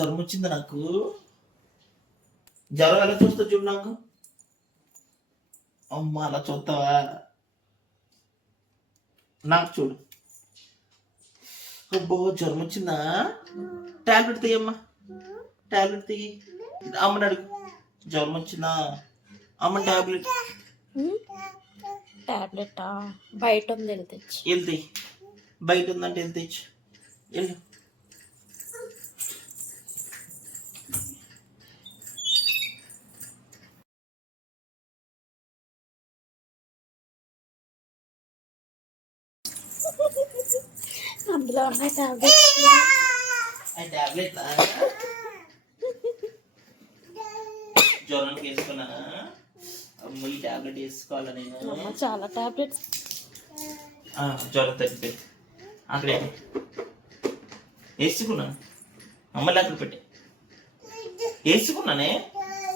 జ్వరం వచ్చింది నాకు. జ్వరం ఎలా చూస్తా చూడు నాకు. అమ్మ అలా చూస్తావా? నాకు చూడు. అబ్బో జ్వరం వచ్చిందా? టాబ్లెట్ తీయమ్మా, టాబ్లెట్ తీయి. అమ్మని అడుగు, జ్వరం వచ్చిందా అమ్మ? టాబ్లెట్ టాబ్లెటా? బయట ఉంది, వెళ్ళి తెచ్చి. వెళ్తే బయట ఉందంటే వెళ్ళి తెచ్చు. వెళ్ళు. అందులో ఉన్నాయి టాబ్లెట్. టాబ్లెట్ జ్వరానికి వేసుకున్నా. అమ్మ ఈ టాబ్లెట్ వేసుకోవాలా నేను? చాలా టాబ్లెట్స్. జ్వరం తగ్గిపోయి అక్కడే వేసుకున్నాను. అమ్మలు అక్కడ పెట్టి వేసుకున్నానే.